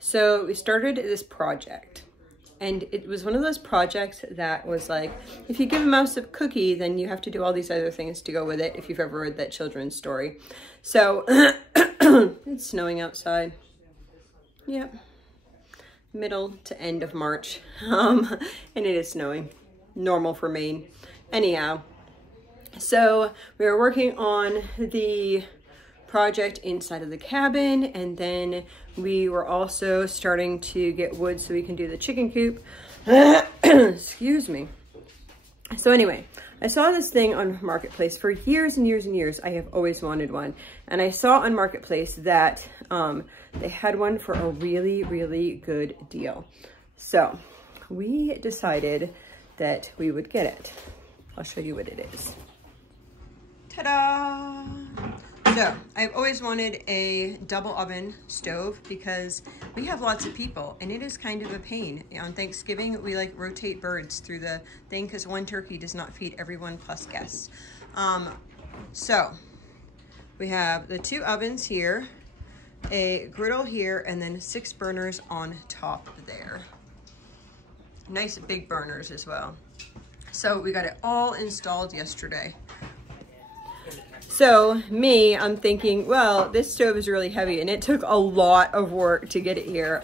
So we started this project, and it was one of those projects that was like, if you give a mouse a cookie, then you have to do all these other things to go with it, if you've ever read that children's story. So it's snowing outside. Yep. Middle to end of March. And it is snowing. Normal for Maine. Anyhow, so we were working on the project inside of the cabin, and then we were also starting to get wood so we can do the chicken coop. Excuse me. So anyway, I saw this thing on Marketplace for years and years and years. I have always wanted one, and I saw on Marketplace that they had one for a really, really good deal. So we decided that we would get it. I'll show you what it is. Ta-da! So I've always wanted a double oven stove because we have lots of people, and it is kind of a pain. On Thanksgiving, we like rotate birds through the thing because one turkey does not feed everyone plus guests. So we have the 2 ovens here, a griddle here, and then 6 burners on top there. Nice big burners as well. So we got it all installed yesterday. So me, I'm thinking, well, this stove is really heavy, and it took a lot of work to get it here.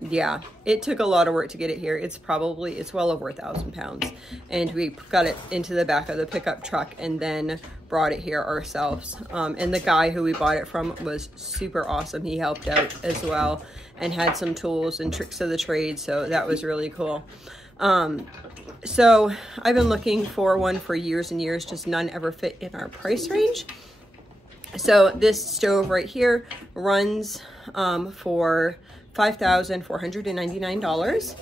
Yeah, it took a lot of work to get it here. It's well over 1,000 pounds. And we got it into the back of the pickup truck and then brought it here ourselves. And the guy who we bought it from was super awesome. He helped out as well and had some tools and tricks of the trade. So that was really cool. So I've been looking for one for years and years, just none ever fit in our price range. So this stove right here runs for $5,499,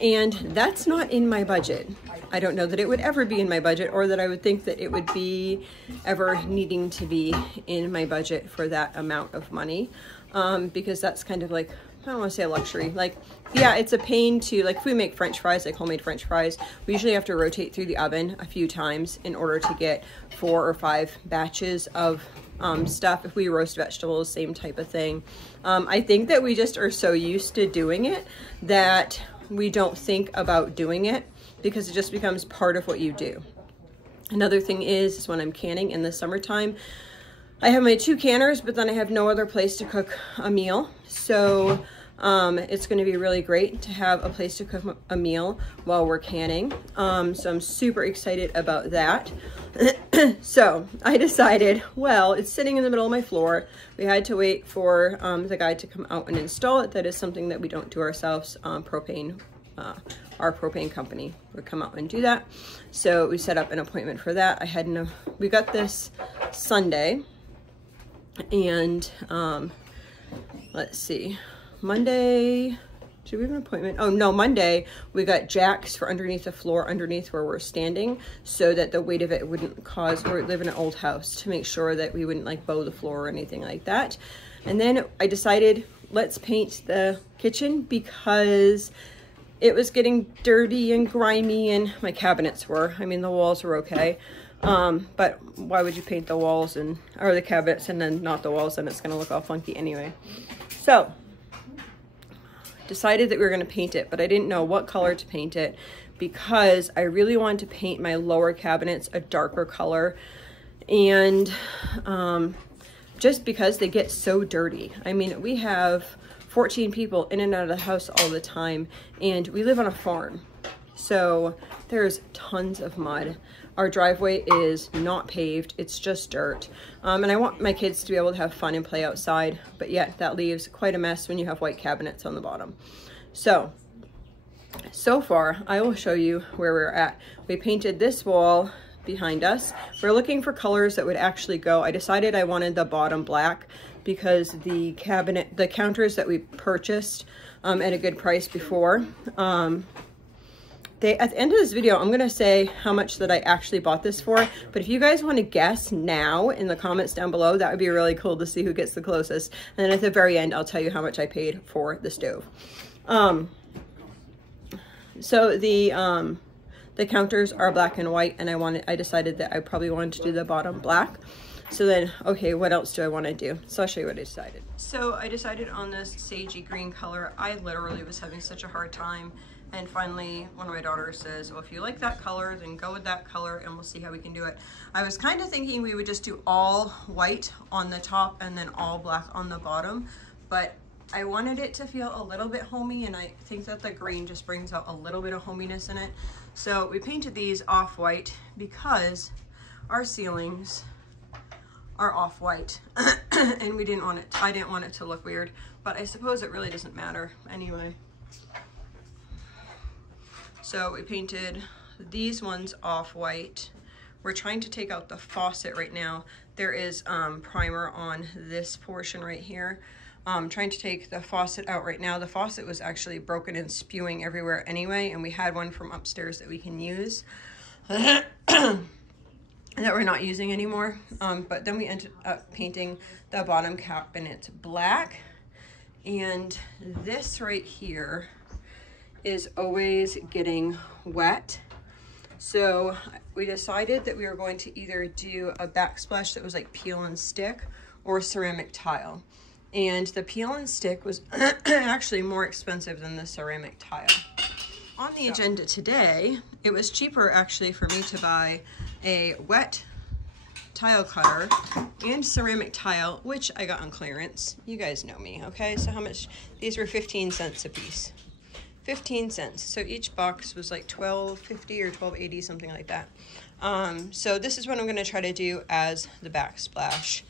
and that's not in my budget. I don't know that it would ever be in my budget, or that I would think that it would be ever needing to be in my budget for that amount of money, because that's kind of like, I don't want to say a luxury. Like, yeah, it's a pain to, like, if we make French fries, like homemade French fries, we usually have to rotate through the oven a few times in order to get 4 or 5 batches of stuff. If we roast vegetables, same type of thing. I think that we just are so used to doing it that we don't think about doing it because it just becomes part of what you do. Another thing is when I'm canning in the summertime, I have my 2 canners, but then I have no other place to cook a meal. So it's going to be really great to have a place to cook a meal while we're canning. So I'm super excited about that. So I decided, well, it's sitting in the middle of my floor. We had to wait for the guy to come out and install it. That is something that we don't do ourselves. Our propane company would come out and do that. So we set up an appointment for that. We got this Sunday, and let's see, Monday, did we have an appointment? Oh no, Monday we got jacks for underneath the floor, underneath where we're standing, so that the weight of it wouldn't cause, or live in an old house, to make sure that we wouldn't like bow the floor or anything like that. And then I decided, let's paint the kitchen because it was getting dirty and grimy, and my cabinets were. I mean, the walls were okay. But why would you paint the walls or the cabinets and then not the walls? Then it's going to look all funky anyway. So decided that we were going to paint it, but I didn't know what color to paint it because I really wanted to paint my lower cabinets a darker color. And, just because they get so dirty. I mean, we have 14 people in and out of the house all the time, and we live on a farm. So there's tons of mud. Our driveway is not paved, it's just dirt. And I want my kids to be able to have fun and play outside, but yet that leaves quite a mess when you have white cabinets on the bottom. So far, I will show you where we're at. We painted this wall behind us. We're looking for colors that would actually go. I decided I wanted the bottom black because the counters that we purchased at a good price before, at the end of this video, I'm going to say how much that I actually bought this for. But if you guys want to guess now in the comments down below, that would be really cool to see who gets the closest. And then at the very end, I'll tell you how much I paid for the stove. So the counters are black and white, and I decided that I probably wanted to do the bottom black. So then, okay, what else do I want to do? So I'll show you what I decided. So I decided on this sagey green color. I literally was having such a hard time. And finally, one of my daughters says, well, if you like that color, then go with that color and we'll see how we can do it. I was kind of thinking we would just do all white on the top and then all black on the bottom, but I wanted it to feel a little bit homey, and I think that the green just brings out a little bit of hominess in it. So we painted these off-white because our ceilings are off-white and we didn't want it, I didn't want it to look weird, but I suppose it really doesn't matter anyway. So we painted these ones off-white. We're trying to take out the faucet right now. There is primer on this portion right here. Trying to take the faucet out right now. The faucet was actually broken and spewing everywhere anyway, and we had one from upstairs that we can use that we're not using anymore. But then we ended up painting the bottom cabinet black, and this right here is always getting wet. So we decided that we were going to either do a backsplash that was like peel and stick or ceramic tile. And the peel and stick was actually more expensive than the ceramic tile. On the agenda today, it was cheaper actually for me to buy a wet tile cutter and ceramic tile, which I got on clearance. You guys know me, okay? So how much? These were 15 cents a piece. 15 cents. So each box was like $12.50 or $12.80, something like that. So this is what I'm going to try to do as the backsplash.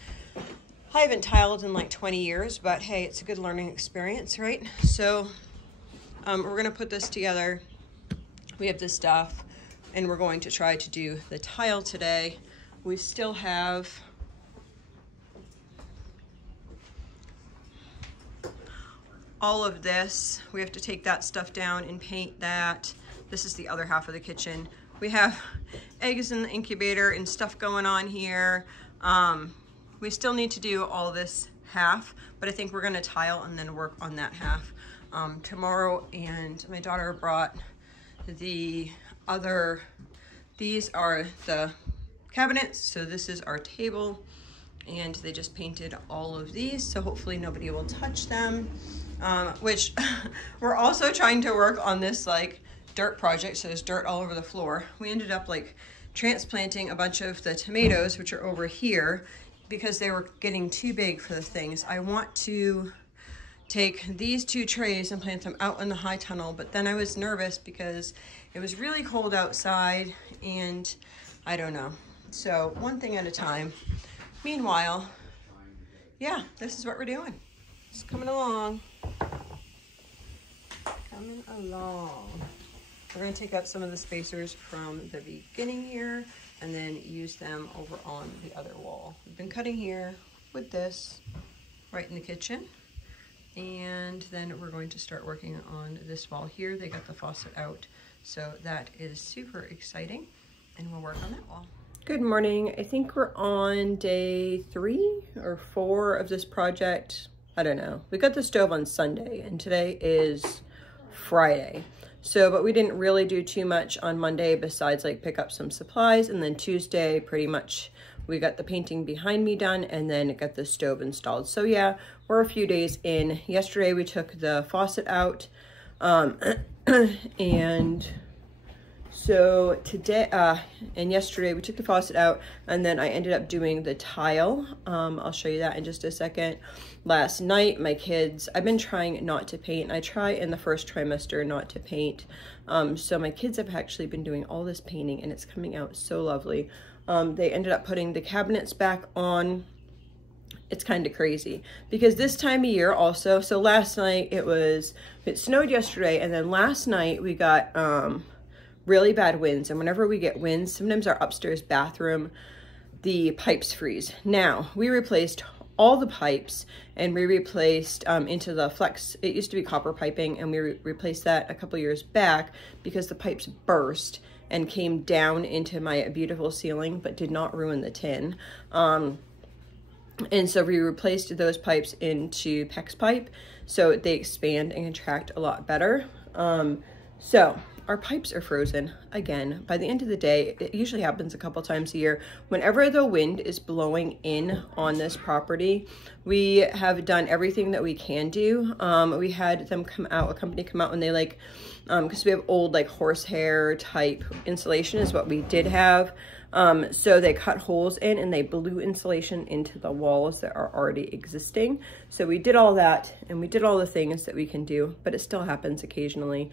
I haven't tiled in like 20 years, but hey, it's a good learning experience, right? So we're going to put this together. We have this stuff, and we're going to try to do the tile today. We still have all of this. We have to take that stuff down and paint that. This is the other half of the kitchen. We have eggs in the incubator and stuff going on here. We still need to do all this half, but I think we're gonna tile and then work on that half tomorrow. And my daughter brought the other, these are the cabinets. So this is our table, and they just painted all of these. So hopefully nobody will touch them. Which we're also trying to work on this like dirt project, so there's dirt all over the floor. We ended up like transplanting a bunch of the tomatoes, which are over here, because they were getting too big for the things. I want to take these 2 trays and plant them out in the high tunnel, but then I was nervous because it was really cold outside and I don't know. So one thing at a time. Meanwhile, yeah, this is what we're doing. It's coming along. Coming along. We're going to take out some of the spacers from the beginning here and then use them over on the other wall. We've been cutting here with this right in the kitchen, and then we're going to start working on this wall here. They got the faucet out, so that is super exciting, and we'll work on that wall. Good morning. I think we're on day 3 or 4 of this project. I don't know. We got the stove on Sunday, and today is Friday. So, but we didn't really do too much on Monday besides like pick up some supplies, and then Tuesday pretty much we got the painting behind me done and then got the stove installed. So yeah, we're a few days in. Yesterday we took the faucet out, and so today and yesterday we took the faucet out, and then I ended up doing the tile. I'll show you that in just a second. Last night, my kids, I've been trying not to paint. I try in the first trimester not to paint. So my kids have actually been doing all this painting, and it's coming out so lovely. They ended up putting the cabinets back on. It's kind of crazy because this time of year also, so last night it snowed yesterday, and then last night we got really bad winds, and whenever we get winds, sometimes our upstairs bathroom, the pipes freeze. Now, we replaced all the pipes, and we replaced into the flex. It used to be copper piping, and we replaced that a couple years back because the pipes burst and came down into my beautiful ceiling, but did not ruin the tin. And so we replaced those pipes into PEX pipe, so they expand and contract a lot better. So our pipes are frozen again. By the end of the day, it usually happens a couple times a year. Whenever the wind is blowing in on this property, we have done everything that we can do. We had them come out, a company come out, and they like, because we have old like horsehair type insulation is what we did have. So they cut holes in and they blew insulation into the walls that are already existing. So we did all that and we did all the things that we can do, but it still happens occasionally.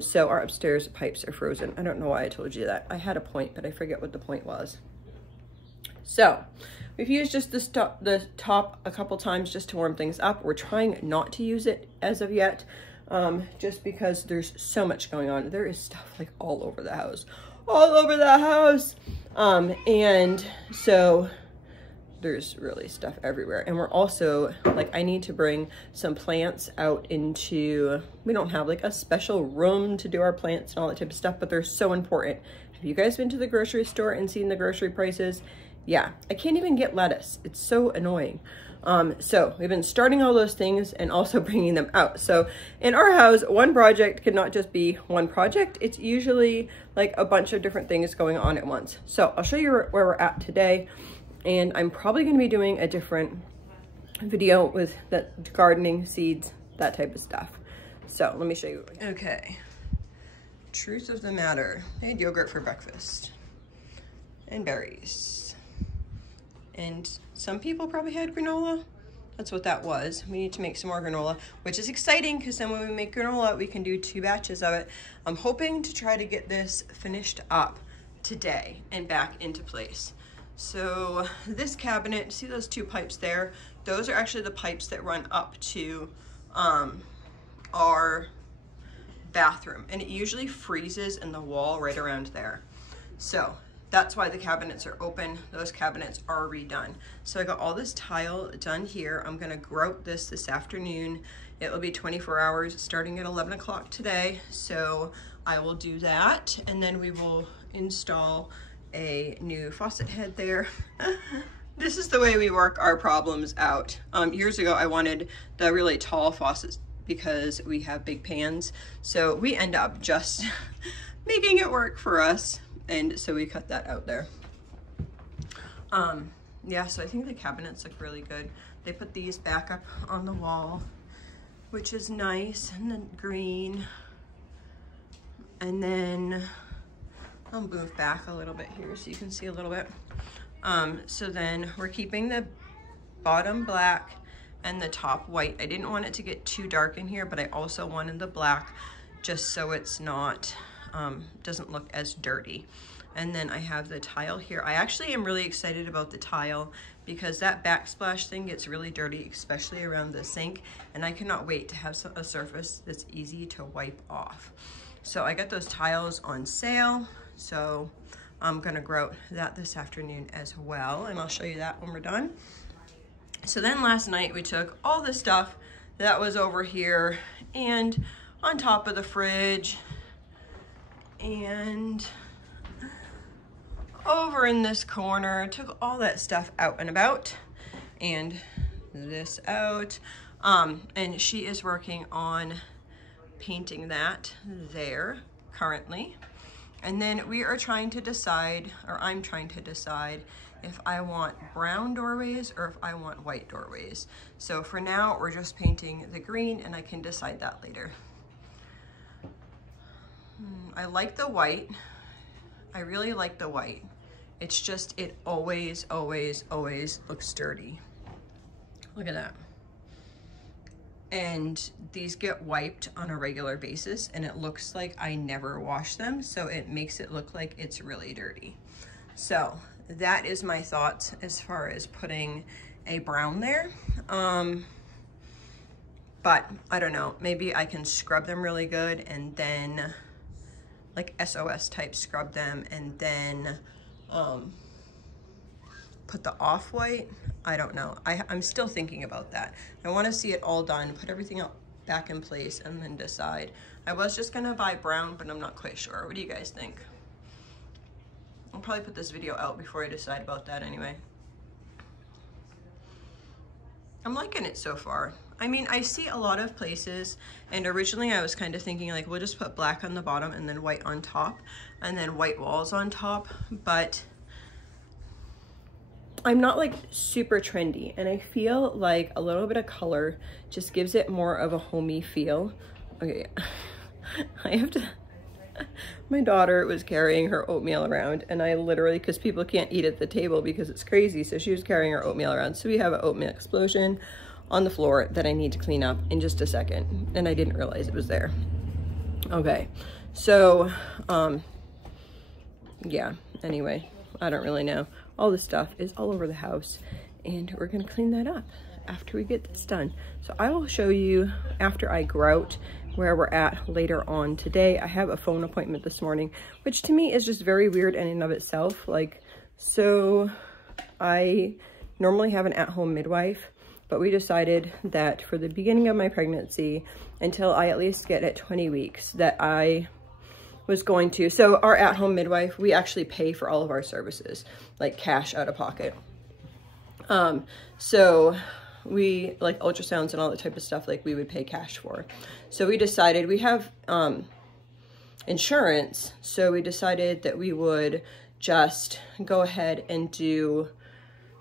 So our upstairs pipes are frozen. I don't know why I told you that. I had a point, but I forget what the point was. So we've used just the top a couple times just to warm things up. We're trying not to use it as of yet, just because there's so much going on. There is stuff like all over the house. And so there's really stuff everywhere. And we're also like, I need to bring some plants out into, we don't have like a special room to do our plants and all that type of stuff, but they're so important. Have you guys been to the grocery store and seen the grocery prices? Yeah, I can't even get lettuce. It's so annoying. So we've been starting all those things and also bringing them out. So in our house, one project cannot just be one project. It's usually like a bunch of different things going on at once. So I'll show you where we're at today. And I'm probably going to be doing a different video with that gardening, seeds, that type of stuff. So let me show you. Okay. Truth of the matter. I had yogurt for breakfast and berries. And some people probably had granola. That's what that was. We need to make some more granola, which is exciting because then when we make granola, we can do 2 batches of it. I'm hoping to try to get this finished up today and back into place. So this cabinet, see those 2 pipes there? Those are actually the pipes that run up to our bathroom. And it usually freezes in the wall right around there. So that's why the cabinets are open. Those cabinets are redone. So I got all this tile done here. I'm gonna grout this afternoon. It will be 24 hours starting at 11 o'clock today. So I will do that. And then we will install a new faucet head there. This is the way we work our problems out. Years ago, I wanted the really tall faucets because we have big pans. So we end up just making it work for us. And so we cut that out there. Yeah, so I think the cabinets look really good. They put these back up on the wall, which is nice, and then green. And then I'll move back a little bit here so you can see a little bit. So then we're keeping the bottom black and the top white. I didn't want it to get too dark in here, but I also wanted the black just so it's not, doesn't look as dirty. And then I have the tile here. I actually am really excited about the tile because that backsplash thing gets really dirty, especially around the sink. And I cannot wait to have a surface that's easy to wipe off. So I got those tiles on sale. So I'm gonna grout that this afternoon as well. And I'll show you that when we're done. So then last night we took all the stuff that was over here and on top of the fridge and over in this corner, took all that stuff out and about, and this out. And she is working on painting that there currently. And then we are trying to decide, or I'm trying to decide, if I want brown doorways or if I want white doorways. So for now, we're just painting the green, and I can decide that later. I like the white. I really like the white. It's just, it always, always, always looks dirty. Look at that. And these get wiped on a regular basis, and it looks like I never wash them, so it makes it look like it's really dirty. So that is my thoughts as far as putting a brown there. But I don't know, maybe I can scrub them really good and then like SOS type scrub them and then put the off-white. I don't know. I'm still thinking about that. I want to see it all done, put everything up back in place, and then decide. I was just gonna buy brown, but I'm not quite sure. What do you guys think? I'll probably put this video out before I decide about that anyway. I'm liking it so far. I mean, I see a lot of places, and originally I was kind of thinking like, we'll just put black on the bottom and then white on top, and then white walls on top, but I'm not like super trendy, and I feel like a little bit of color just gives it more of a homey feel. Okay, I have to, my daughter was carrying her oatmeal around, and I literally, because people can't eat at the table because it's crazy, so she was carrying her oatmeal around. So we have an oatmeal explosion on the floor that I need to clean up in just a second, and I didn't realize it was there. Okay, so yeah, anyway, I don't really know. All this stuff is all over the house, and we're gonna clean that up after we get this done. So I will show you after I grout where we're at later on today. I have a phone appointment this morning, which to me is just very weird in and of itself. Like, so I normally have an at-home midwife, but we decided that for the beginning of my pregnancy, until I at least get at 20 weeks, that I was going to, so our at-home midwife, we actually pay for all of our services, like cash out of pocket. So we, like ultrasounds and all that type of stuff, like we would pay cash for. So we decided, we have insurance, so we decided that we would just go ahead and do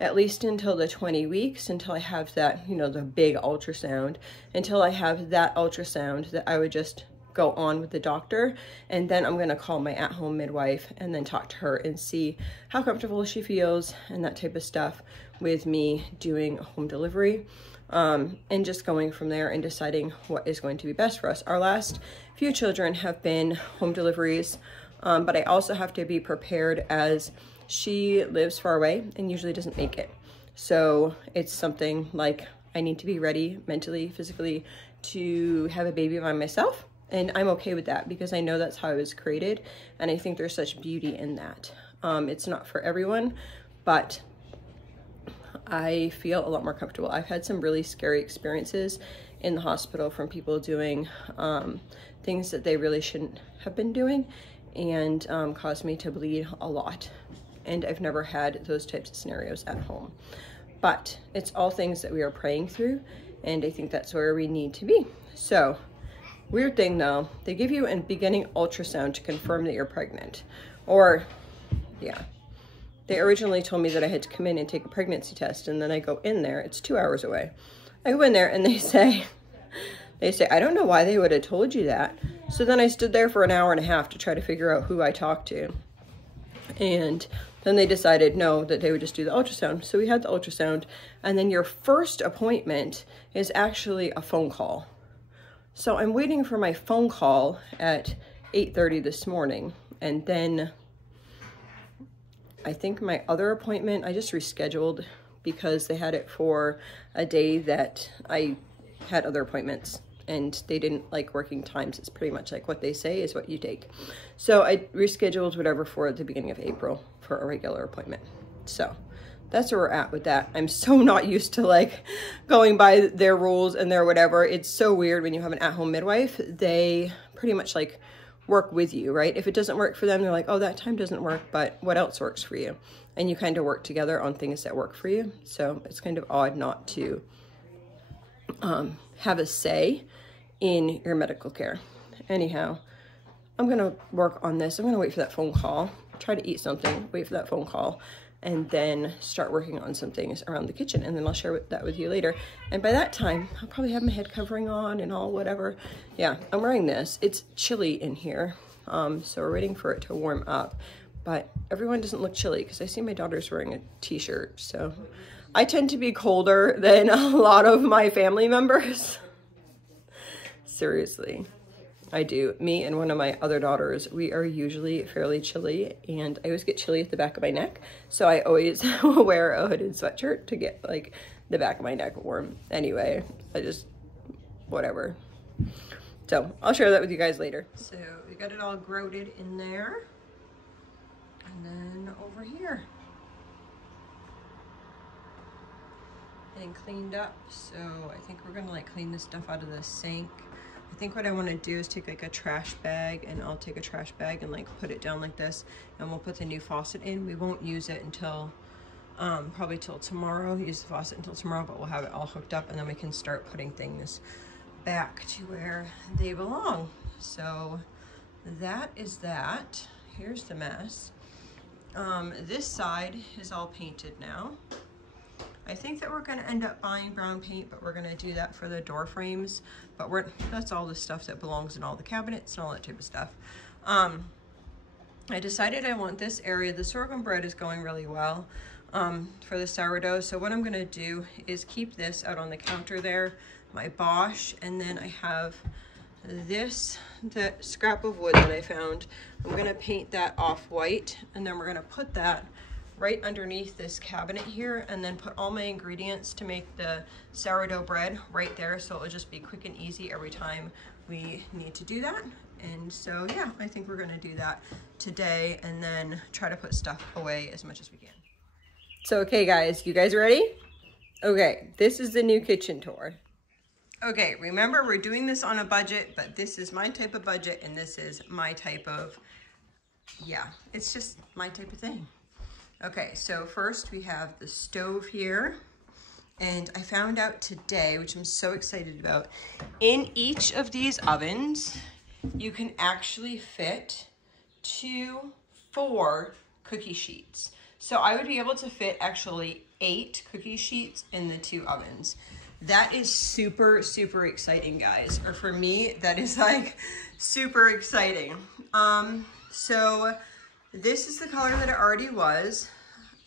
at least until the 20 weeks, until I have that, you know, the big ultrasound, until I have that ultrasound, that I would just go on with the doctor, and then I'm gonna call my at-home midwife and then talk to her and see how comfortable she feels and that type of stuff with me doing a home delivery, and just going from there and deciding what is going to be best for us. Our last few children have been home deliveries, but I also have to be prepared as she lives far away and usually doesn't make it. So it's something like I need to be ready mentally, physically to have a baby by myself. And I'm okay with that because I know that's how I was created. And I think there's such beauty in that. It's not for everyone, but I feel a lot more comfortable. I've had some really scary experiences in the hospital from people doing things that they really shouldn't have been doing, and caused me to bleed a lot. And I've never had those types of scenarios at home. But it's all things that we are praying through, and I think that's where we need to be. So, weird thing though, they give you a beginning ultrasound to confirm that you're pregnant. Or, yeah. They originally told me that I had to come in and take a pregnancy test, and then I go in there, it's 2 hours away. I go in there and they say, I don't know why they would have told you that. So then I stood there for an hour and a half to try to figure out who I talked to. And then they decided, no, that they would just do the ultrasound. So we had the ultrasound, and then your first appointment is actually a phone call. So I'm waiting for my phone call at 8:30 this morning. And then I think my other appointment, I just rescheduled because they had it for a day that I had other appointments, and they didn't like working times. It's pretty much like what they say is what you take. So I rescheduled whatever for the beginning of April for a regular appointment. So that's where we're at with that. I'm so not used to like going by their rules and their whatever. It's so weird when you have an at-home midwife. They pretty much like work with you, right? If it doesn't work for them, they're like, oh, that time doesn't work, but what else works for you? And you kind of work together on things that work for you. So it's kind of odd not to have a say in your medical care. Anyhow, I'm gonna work on this. I'm gonna wait for that phone call, try to eat something, wait for that phone call, and then start working on some things around the kitchen, and then I'll share that with you later. And by that time, I'll probably have my head covering on and all whatever. Yeah, I'm wearing this. It's chilly in here, so we're waiting for it to warm up, but everyone doesn't look chilly because I see my daughter's wearing a t-shirt, so I tend to be colder than a lot of my family members. Seriously, I do. Me and one of my other daughters, we are usually fairly chilly, and I always get chilly at the back of my neck. So I always wear a hooded sweatshirt to get like the back of my neck warm. Anyway, I just, whatever. So I'll share that with you guys later. So we got it all grouted in there. And then over here. And cleaned up. So I think we're gonna like clean this stuff out of the sink. I think what I want to do is take like a trash bag, and I'll take a trash bag and like put it down like this, and we'll put the new faucet in. We won't use it until probably till tomorrow, use the faucet until tomorrow, but we'll have it all hooked up and then we can start putting things back to where they belong. So that is that. Here's the mess. This side is all painted now. I think that we're gonna end up buying brown paint, but we're gonna do that for the door frames. But that's all the stuff that belongs in all the cabinets and all that type of stuff. I decided I want this area. The sorghum bread is going really well for the sourdough. So what I'm gonna do is keep this out on the counter there, my Bosch, and then I have this, the scrap of wood that I found. I'm gonna paint that off-white, and then we're gonna put that right underneath this cabinet here, and then put all my ingredients to make the sourdough bread right there, so it'll just be quick and easy every time we need to do that. And so yeah, I think we're gonna do that today, and then try to put stuff away as much as we can. So okay guys, you guys ready? Okay, this is the new kitchen tour. Okay, remember we're doing this on a budget, but this is my type of budget and this is my type of, yeah, it's just my type of thing. Okay, so first we have the stove here, and I found out today, which I'm so excited about, in each of these ovens, you can actually fit 4 cookie sheets. So I would be able to fit actually 8 cookie sheets in the 2 ovens. That is super, super exciting, guys. Or for me, that is like super exciting. So this is the color that it already was,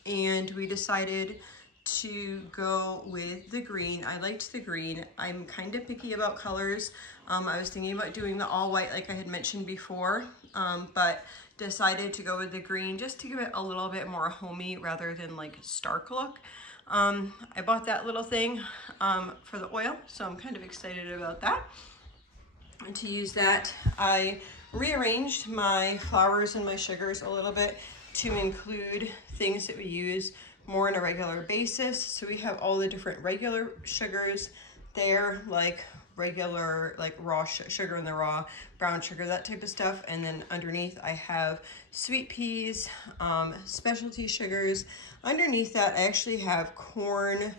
and we decided to go with the green. I liked the green. I'm kind of picky about colors. I was thinking about doing the all white like I had mentioned before, but decided to go with the green just to give it a little bit more homey rather than like stark look. I bought that little thing for the oil, so I'm kind of excited about that. And to use that, I rearranged my flours and my sugars a little bit to include things that we use more on a regular basis. So we have all the different regular sugars there, like regular, like raw sugar in the raw, brown sugar, that type of stuff. And then underneath I have sweet peas, specialty sugars. Underneath that I actually have corn,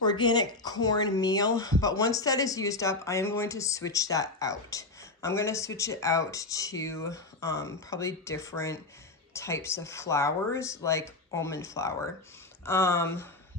organic corn meal, but once that is used up, I am going to switch that out. I'm going to switch it out to probably different types of flours, like almond flour.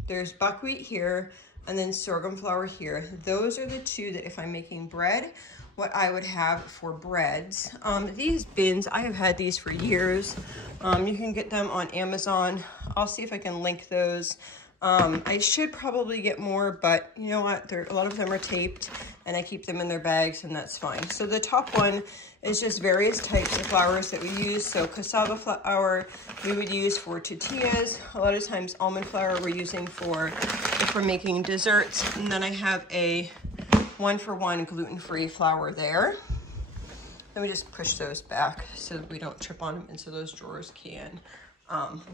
There's buckwheat here, and then sorghum flour here. Those are the 2 that if I'm making bread, what I would have for breads. These bins, I have had these for years. You can get them on Amazon. I'll see if I can link those. I should probably get more, but you know what? A lot of them are taped and I keep them in their bags, and that's fine. So the top one is just various types of flours that we use. So cassava flour we would use for tortillas. A lot of times almond flour we're using for if we're making desserts. And then I have a 1-for-1 gluten-free flour there. Let me just push those back so that we don't trip on them and so those drawers can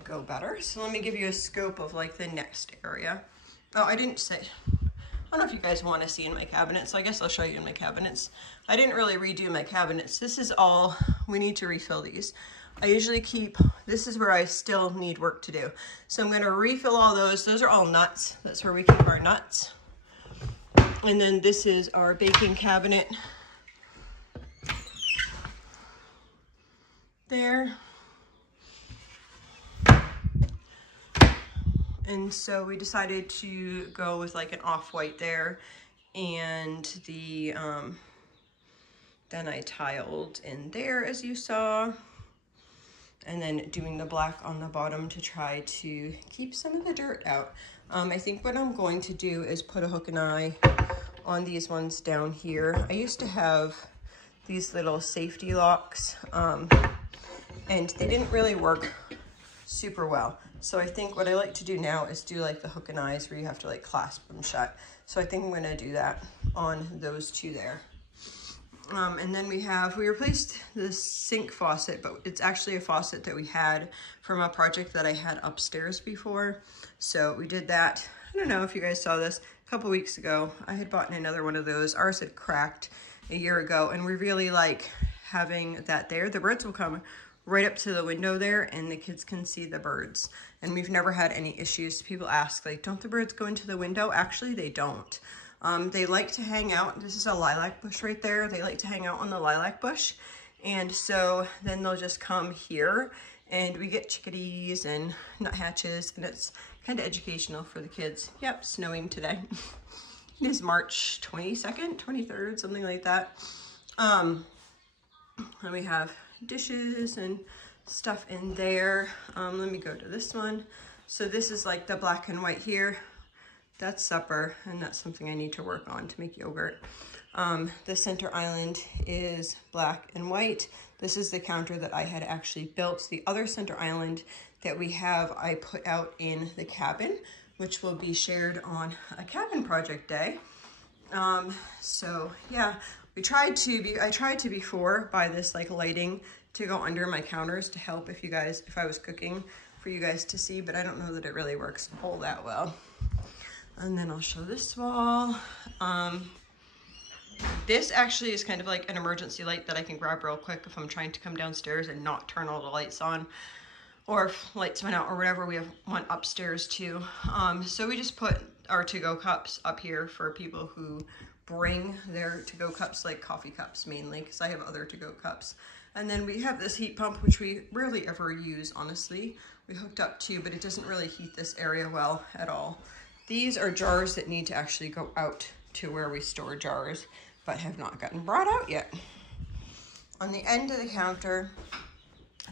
go better. So let me give you a scope of like the next area. Oh, I didn't say, I don't know if you guys want to see in my cabinets, so I guess I'll show you in my cabinets. I didn't really redo my cabinets. This is all, we need to refill these. I usually keep, this is where I still need work to do. So I'm going to refill all those. Those are all nuts. That's where we keep our nuts. And then this is our baking cabinet. There. And so we decided to go with like an off-white there, and the then I tiled in there as you saw, and then doing the black on the bottom to try to keep some of the dirt out. I think what I'm going to do is put a hook and eye on these ones down here. I used to have these little safety locks, and they didn't really work super well. So I think what I like to do now is do like the hook and eyes where you have to like clasp them shut. So I think I'm gonna do that on those 2 there. And then we replaced the sink faucet, but it's actually a faucet that we had from a project that I had upstairs before. So we did that. I don't know if you guys saw this a couple weeks ago. I had bought another one of those. Ours had cracked a year ago, and we really like having that there. The birds will come right up to the window there, and the kids can see the birds. And we've never had any issues. People ask, like, don't the birds go into the window? Actually, they don't. They like to hang out. This is a lilac bush right there. They like to hang out on the lilac bush. And so then they'll just come here, and we get chickadees and nuthatches, and it's kind of educational for the kids. Yep, snowing today. It is March 22nd, 23rd, something like that. And we have dishes and stuff in there. Let me go to this one. So this is like the black and white here. That's supper, and that's something I need to work on to make yogurt. The center island is black and white. This is the counter that I had actually built. The other center island that we have, I put out in the cabin, which will be shared on a cabin project day. So yeah, I tried to before buy this like lighting to go under my counters to help if I was cooking for you guys to see, but I don't know that it really works all that well. And then I'll show this wall. This actually is kind of like an emergency light that I can grab real quick if I'm trying to come downstairs and not turn all the lights on, or if lights went out or whatever. We have one upstairs too. So we just put our to-go cups up here for people who bring their to-go cups, like coffee cups mainly, because I have other to-go cups. And then we have this heat pump, which we rarely ever use, honestly. We hooked up to, but it doesn't really heat this area well at all. These are jars that need to actually go out to where we store jars, but have not gotten brought out yet. On the end of the counter,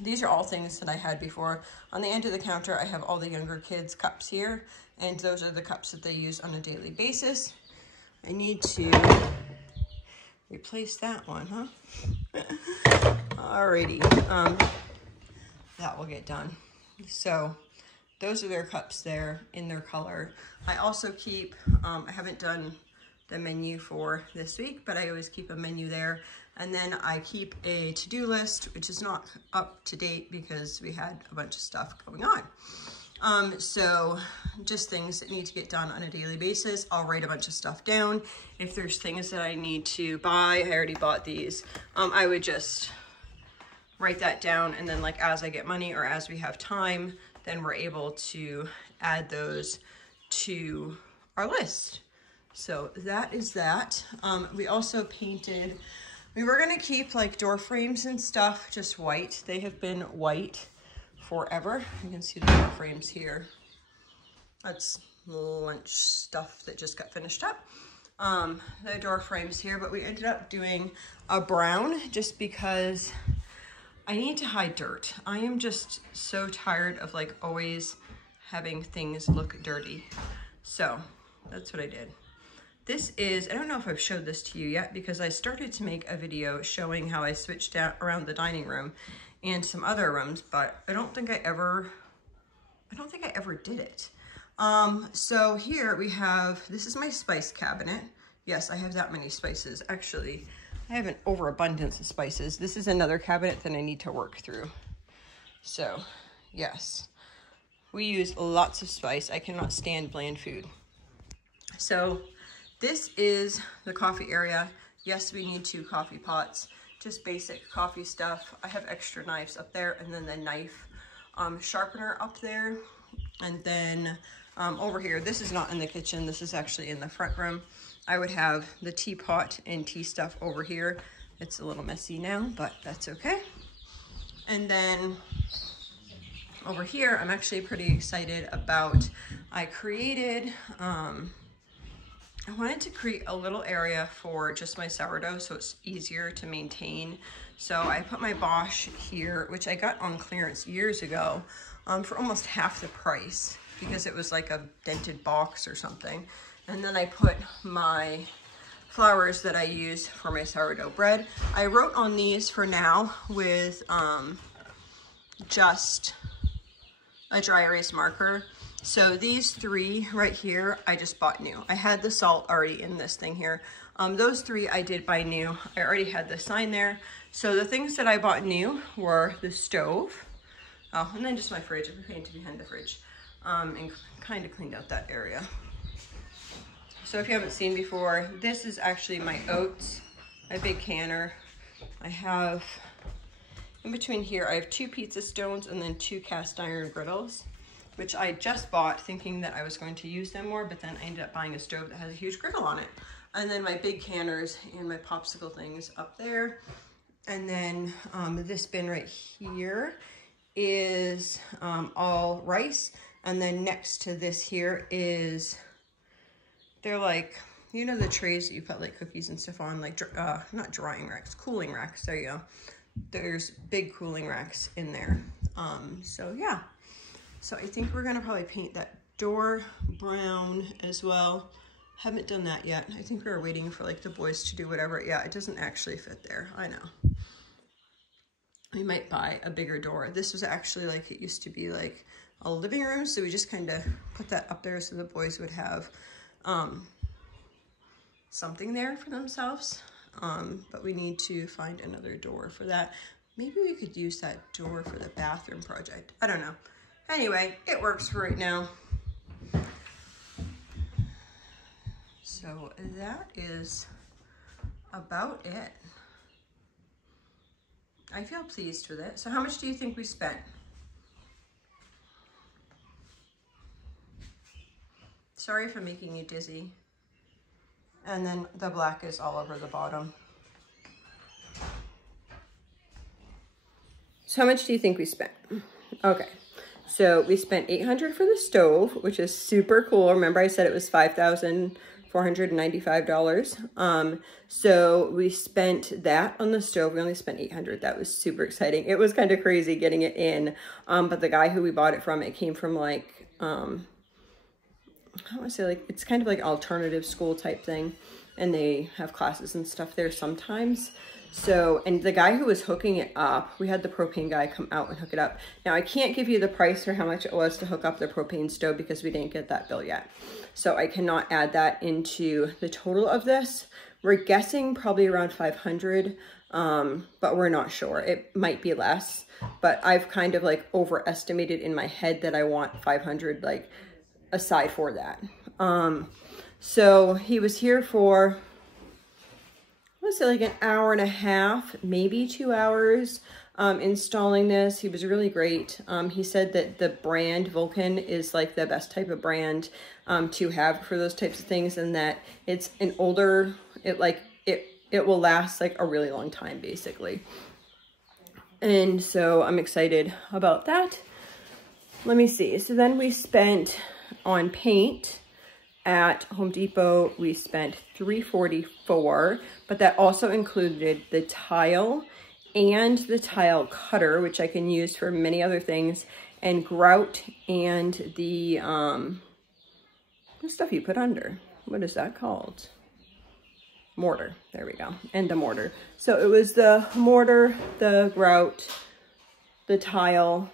these are all things that I had before. On the end of the counter, I have all the younger kids' cups here, and those are the cups that they use on a daily basis. I need to replace that one, huh? Alrighty, that will get done. So those are their cups there in their color. I also keep, I haven't done the menu for this week, but I always keep a menu there. And then I keep a to-do list, which is not up to date because we had a bunch of stuff going on. So just things that need to get done on a daily basis. I'll write a bunch of stuff down. If there's things that I need to buy, I already bought these. I would just write that down, and then like as I get money or as we have time, then we're able to add those to our list. So that is that. We also painted, we were gonna keep like door frames and stuff just white. They have been white forever. You can see the door frames here. That's lunch stuff that just got finished up. The door frames here, but we ended up doing a brown just because I need to hide dirt. I am just so tired of like always having things look dirty. So that's what I did. This is, I don't know if I've showed this to you yet because I started to make a video showing how I switched out around the dining room and some other rooms, but I don't think I ever did it. So here we have, this is my spice cabinet. Yes, I have that many spices. Actually, I have an overabundance of spices. This is another cabinet that I need to work through. So yes, we use lots of spice. I cannot stand bland food. So this is the coffee area. Yes, we need 2 coffee pots, just basic coffee stuff. I have extra knives up there, and then the knife sharpener up there. And then over here, this is not in the kitchen, this is actually in the front room. I would have the teapot and tea stuff over here. It's a little messy now, but that's okay. And then over here, I'm actually pretty excited about, I created, I wanted to create a little area for just my sourdough so it's easier to maintain. So I put my Bosch here, which I got on clearance years ago for almost half the price because it was like a dented box or something. And then I put my flours that I use for my sourdough bread. I wrote on these for now with just a dry erase marker. So these 3 right here, I just bought new. I had the salt already in this thing here. Those 3 I did buy new. I already had the sign there. So the things that I bought new were the stove. Oh, and then just my fridge. I painted behind the fridge and kind of cleaned out that area. So if you haven't seen before, this is actually my oats, my big canner. I have In between here, I have 2 pizza stones and then 2 cast iron griddles, which I just bought thinking that I was going to use them more, but then I ended up buying a stove that has a huge griddle on it. And then my big canners and my popsicle things up there. And then this bin right here is all rice. And then next to this here is, they're like, you know the trays that you put like cookies and stuff on, like, not drying racks, cooling racks, there you go. There's big cooling racks in there. So yeah, so I think we're gonna probably paint that door brown as well. Haven't done that yet. I think we were waiting for like the boys to do whatever. Yeah, it doesn't actually fit there, I know. We might buy a bigger door. This was actually like, it used to be like a living room, so we just kind of put that up there so the boys would have something there for themselves. But we need to find another door for that. Maybe we could use that door for the bathroom project. I don't know. Anyway, it works for right now. So that is about it. I feel pleased with it. So how much do you think we spent? Sorry for making you dizzy. And then the black is all over the bottom. So how much do you think we spent? Okay, so we spent $800 for the stove, which is super cool. Remember I said it was $5,495. So we spent that on the stove. We only spent $800. That was super exciting. It was kind of crazy getting it in. But the guy who we bought it from, it came from like, I want to say like, it's kind of like alternative school type thing. And they have classes and stuff there sometimes. So, and the guy who was hooking it up, we had the propane guy come out and hook it up. Now I can't give you the price for how much it was to hook up the propane stove because we didn't get that bill yet. So I cannot add that into the total of this. We're guessing probably around 500, but we're not sure. It might be less, but I've kind of like overestimated in my head that I want 500 like aside for that. So he was here for, I would say like an hour and a half, maybe 2 hours installing this. He was really great. He said that the brand Vulcan is like the best type of brand to have for those types of things, and that it's an older, it will last like a really long time basically. And so I'm excited about that. Let me see. So then we spent on paint at Home Depot, we spent $344, but that also included the tile and the tile cutter, which I can use for many other things, and grout and the stuff you put under. What is that called? Mortar. There we go. And the mortar. So it was the mortar, the grout, the tile,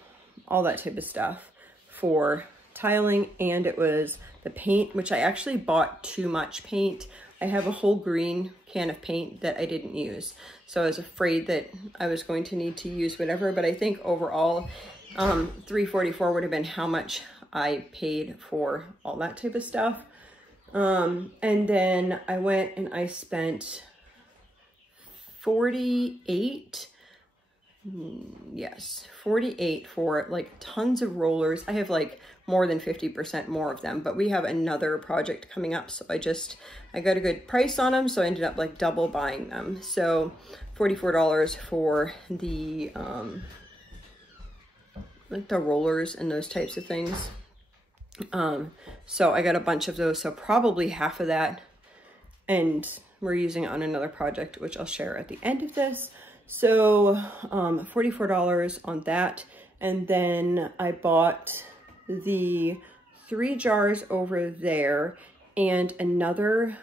all that type of stuff for tiling, and it was the paint, which I actually bought too much paint. I have a whole green can of paint that I didn't use, so I was afraid that I was going to need to use whatever, but I think overall $344 would have been how much I paid for all that type of stuff. And then I went and I spent $48 for like tons of rollers. I have like more than 50% more of them, but we have another project coming up, so I got a good price on them, so I ended up like double buying them. So $44 for the like the rollers and those types of things. So I got a bunch of those, so probably half of that, and we're using it on another project, which I'll share at the end of this. So $44 on that. And then I bought the 3 jars over there, and another,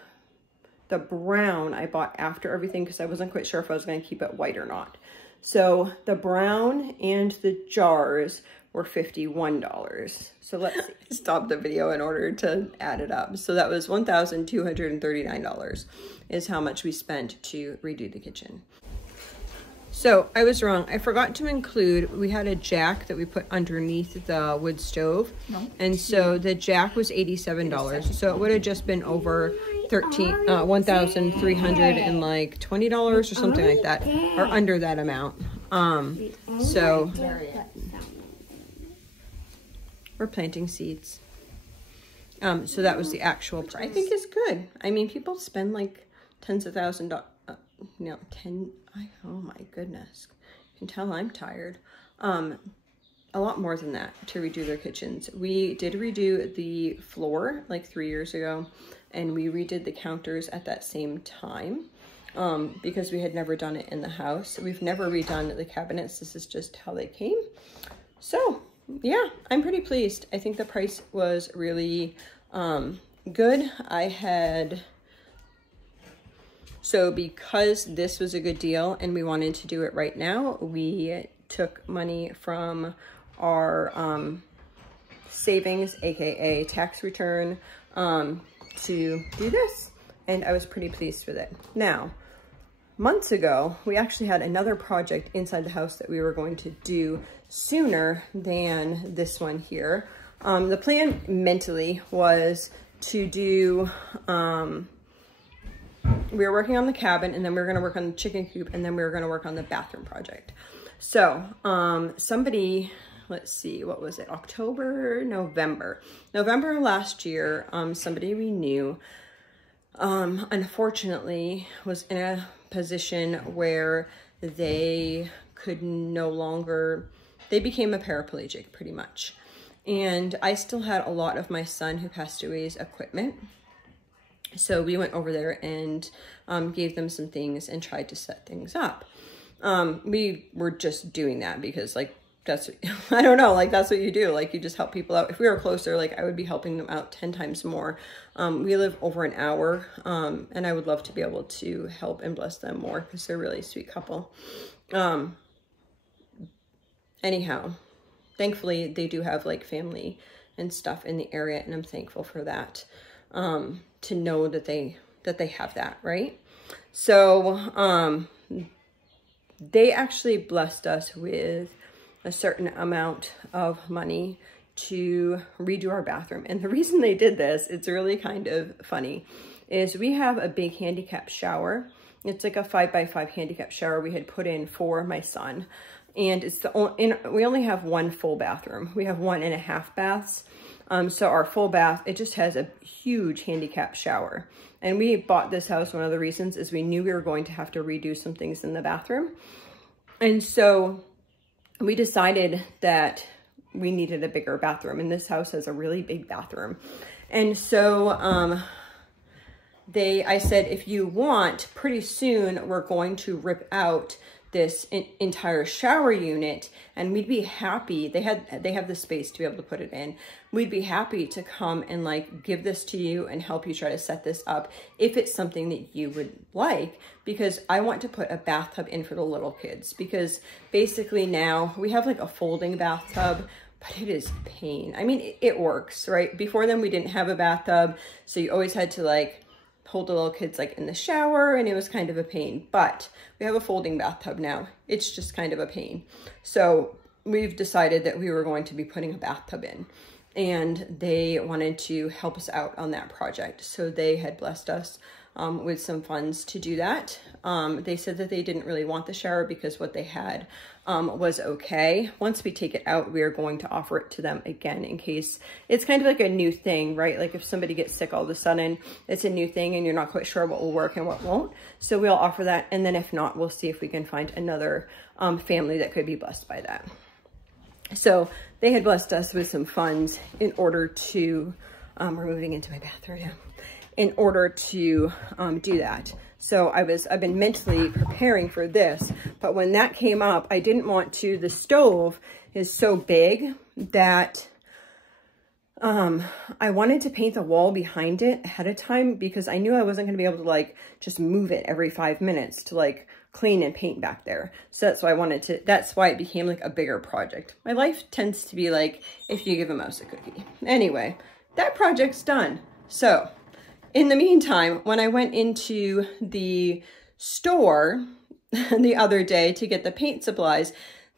the brown I bought after everything because I wasn't quite sure if I was going to keep it white or not. So the brown and the jars were $51. So let's stop the video in order to add it up. So that was $1,239 is how much we spent to redo the kitchen. So I was wrong. I forgot to include, we had a jack that we put underneath the wood stove. No. And so the jack was $87. So it would have just been over $1,320 or something like that, or under that amount. So we're planting seeds. So that was the actual price. I think it's good. I mean, people spend like tens of thousands of dollars, oh my goodness. You can tell I'm tired. A lot more than that to redo their kitchens. We did redo the floor like 3 years ago, and we redid the counters at that same time because we had never done it in the house. We've never redone the cabinets. This is just how they came. So yeah, I'm pretty pleased. I think the price was really good. So because this was a good deal and we wanted to do it right now, we took money from our savings, aka tax return, to do this, and I was pretty pleased with it. Now, months ago, we actually had another project inside the house that we were going to do sooner than this one here. The plan mentally was to do, we were working on the cabin, and then we were going to work on the chicken coop, and then we were going to work on the bathroom project. So somebody, let's see, what was it? November last year, somebody we knew, unfortunately was in a position where they could no longer, they became a paraplegic pretty much. And I still had a lot of my son who passed away's equipment. So we went over there and gave them some things and tried to set things up. We were just doing that because like, that's, I don't know, like that's what you do. Like you just help people out. If we were closer, like I would be helping them out 10 times more. We live over an hour, and I would love to be able to help and bless them more because they're a really sweet couple. Anyhow, thankfully they do have like family and stuff in the area, and I'm thankful for that, to know that they have that, right? So, they actually blessed us with a certain amount of money to redo our bathroom. And the reason they did this, it's really kind of funny, is we have a big handicap shower. It's like a 5x5 handicap shower we had put in for my son. And it's we only have one full bathroom. We have 1.5 baths. So our full bath, it just has a huge handicap shower. And we bought this house, one of the reasons is we knew we were going to have to redo some things in the bathroom. And so we decided that we needed a bigger bathroom, and this house has a really big bathroom. And so I said, if you want, pretty soon we're going to rip out this entire shower unit, and we'd be happy. They have the space to be able to put it in. We'd be happy to come and like give this to you and help you try to set this up if it's something that you would like, because I want to put a bathtub in for the little kids, because basically now we have like a folding bathtub, but it is pain. I mean, it works, right? Before then we didn't have a bathtub, so you always had to like hold the little kids like in the shower, and it was kind of a pain. But we have a folding bathtub now. It's just kind of a pain. So we've decided that we were going to be putting a bathtub in, and they wanted to help us out on that project. So they had blessed us with some funds to do that. They said that they didn't really want the shower because what they had was okay. Once we take it out, we are going to offer it to them again in case it's kind of like a new thing, right? Like if somebody gets sick all of a sudden, it's a new thing and you're not quite sure what will work and what won't. So we'll offer that. And then if not, we'll see if we can find another family that could be blessed by that. So they had blessed us with some funds in order to, we're moving into my bathroom now, in order to do that. So I've been mentally preparing for this, but when that came up, I didn't want to, the stove is so big that I wanted to paint the wall behind it ahead of time, because I knew I wasn't gonna be able to like just move it every 5 minutes to like clean and paint back there. So that's why I wanted to, that's why it became like a bigger project. My life tends to be like, if you give a mouse a cookie. Anyway, that project's done. So in the meantime, when I went into the store the other day to get the paint supplies,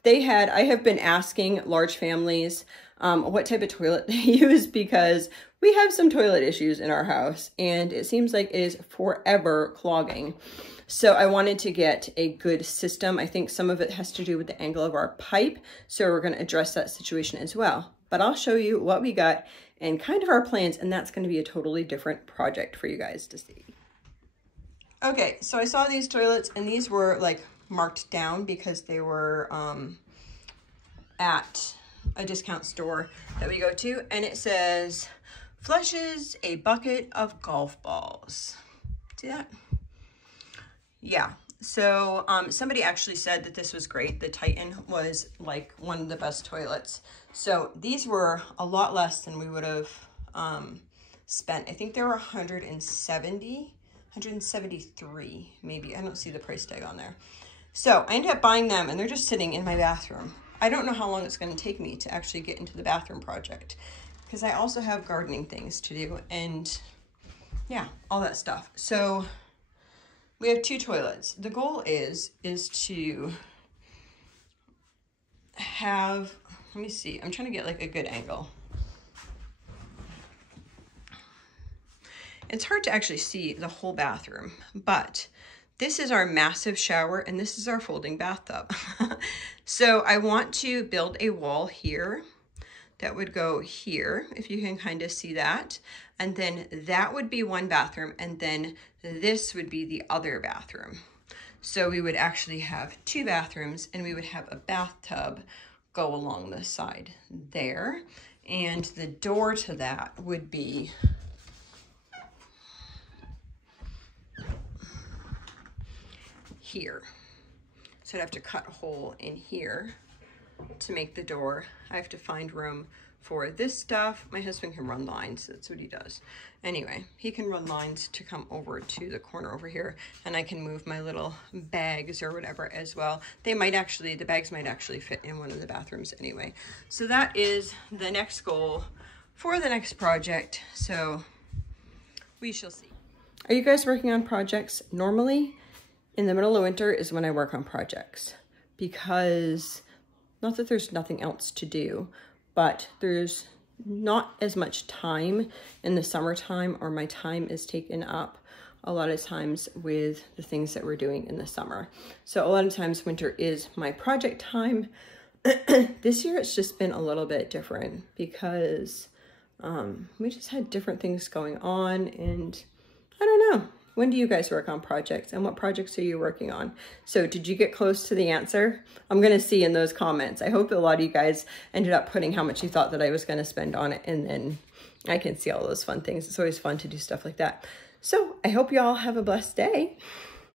I have been asking large families what type of toilet they use, because we have some toilet issues in our house, and it seems like it is forever clogging. So I wanted to get a good system. I think some of it has to do with the angle of our pipe, so we're going to address that situation as well. But I'll show you what we got and kind of our plans, and that's going to be a totally different project for you guys to see. Okay, so I saw these toilets, and these were like marked down because they were at a discount store that we go to, and it says flushes a bucket of golf balls. See that? Yeah, so somebody actually said that this was great. The Titan was like one of the best toilets. So these were a lot less than we would have spent. I think they were 173 maybe. I don't see the price tag on there. So I ended up buying them, and they're just sitting in my bathroom. I don't know how long it's going to take me to actually get into the bathroom project, because I also have gardening things to do and yeah, all that stuff. So we have 2 toilets. The goal is to have, let me see, I'm trying to get like a good angle. It's hard to actually see the whole bathroom, but this is our massive shower and this is our folding bathtub. So I want to build a wall here that would go here, if you can kind of see that. And then that would be one bathroom, and then this would be the other bathroom. So we would actually have 2 bathrooms, and we would have a bathtub go along the side there. And the door to that would be here. So I'd have to cut a hole in here to make the door. I have to find room for this stuff. My husband can run lines, that's what he does. Anyway, he can run lines to come over to the corner over here, and I can move my little bags or whatever as well. They might actually, the bags might actually fit in one of the bathrooms anyway. So that is the next goal for the next project. So we shall see. Are you guys working on projects? Normally, in the middle of winter is when I work on projects, because not that there's nothing else to do, but there's not as much time in the summertime, or my time is taken up a lot of times with the things that we're doing in the summer. So a lot of times winter is my project time. This year it's just been a little bit different because we just had different things going on, and I don't know. When do you guys work on projects, and what projects are you working on? So did you get close to the answer? I'm gonna see in those comments. I hope a lot of you guys ended up putting how much you thought that I was gonna spend on it, and then I can see all those fun things. It's always fun to do stuff like that. So I hope you all have a blessed day.